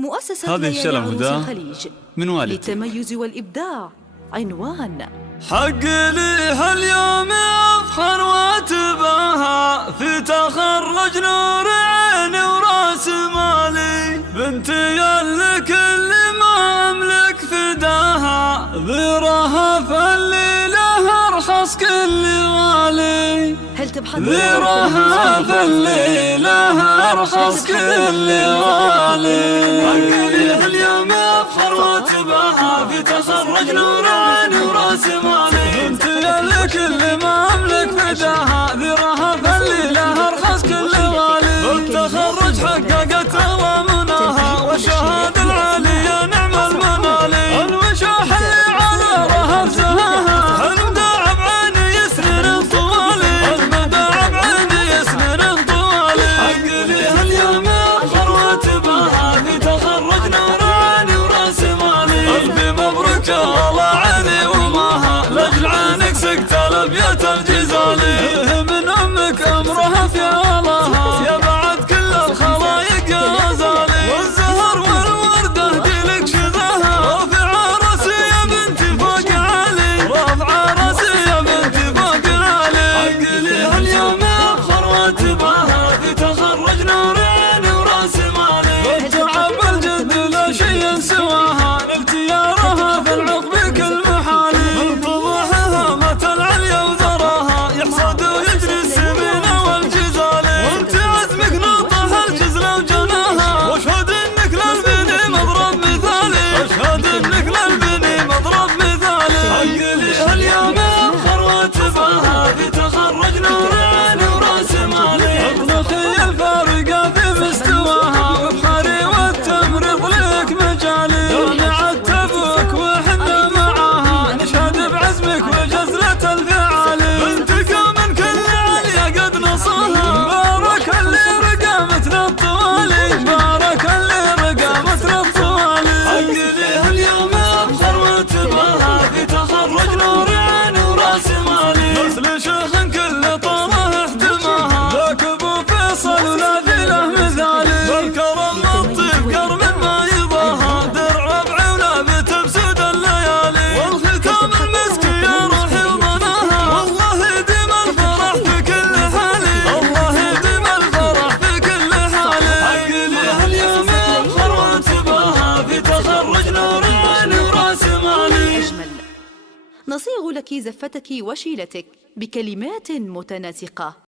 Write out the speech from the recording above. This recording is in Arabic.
مؤسسة هذه ليالي الشلم عروس هدى الخليج من والدتي. للتميز والإبداع. عنوان: حق لي هاليوم أفخر واتباهى في تخرج نور عيني وراس مالي، بنتي اللي كل ما أملك فداها، ذراها فالليلة أرخص كل غالي، هل تبحث ذراها فالليلة أرخص كل غالي. حق لي هاليوم أفخر واتباهى في تخرج نور عيني وراس مالي، بنتي اللي كل ما أملك فداها، ذراها فالليلة أرخص كل غالي، بالتخرج حققت أوامنها والشهادة العالية نعم المنالي، الوشاح اللي على رهب سهاها، المداع بعيني سنين طوالي، المداع بعيني سنين طوالي. حق لي هاليوم أفخر واتباهى في تخرج نور عيني وراس مالي، ألف مبروك يا الله عيني وماها، لأجل عينك سقت الأبيات الجزالي، من أمك أمرها في الله يا بعد كل الخلايق يا غزالي، والزهر والوردة ديلك شذاها، رافع راسي يا بنتي فوق عالي، رافع راسي يا بنتي فوق عالي. حق لي هاليوم أفخر واتباهى في تخرج نور عيني وراس مالي، بالتعب الجد لا شيء سواها، اختيارها في العقب كل محالي، من طموحها مات العليا وذراها، يحصد ويجري السمين والجزالي، وانت عزمك نطها الجزلة وجناها، واشهد انك للبني مضرب مثالي، اشهد انك للبني مضرب مثالي. حق لي هاليوم أفخر واتباهى في تخرج نور عيني وراس مالي، اطلقي الفارقة في مستواها، وبحري والتمرض لك مجالي، يوم عتبوك وحنا معاها، نشهد بعزمك وجزلة الفعالي، بنتك من كل عليا قد نصاها، مبارك اللي رقى مثل الطوالي، مبارك اللي رقى مثل الطوالي. حق لي هاليوم أفخر واتباهى في تخرج نور عيني وراس مالي، مثل شيخ كل طاله احتماها، ذاك ابو فيصل ولا في له مثالي، بالكرم والطيب قرم ما يضاها، درع بعيونه بتبسد الليالي، والختام المسك يا روحي ومناها، والله يديم الفرح في كل حالي، الله يديم الفرح في كل حالي. حق لي هاليوم أفخر واتباهى في تخرج نور عيني وراس مالي. أجمل نصيغ لك زفتك وشيلتك بكلمات متناسقة.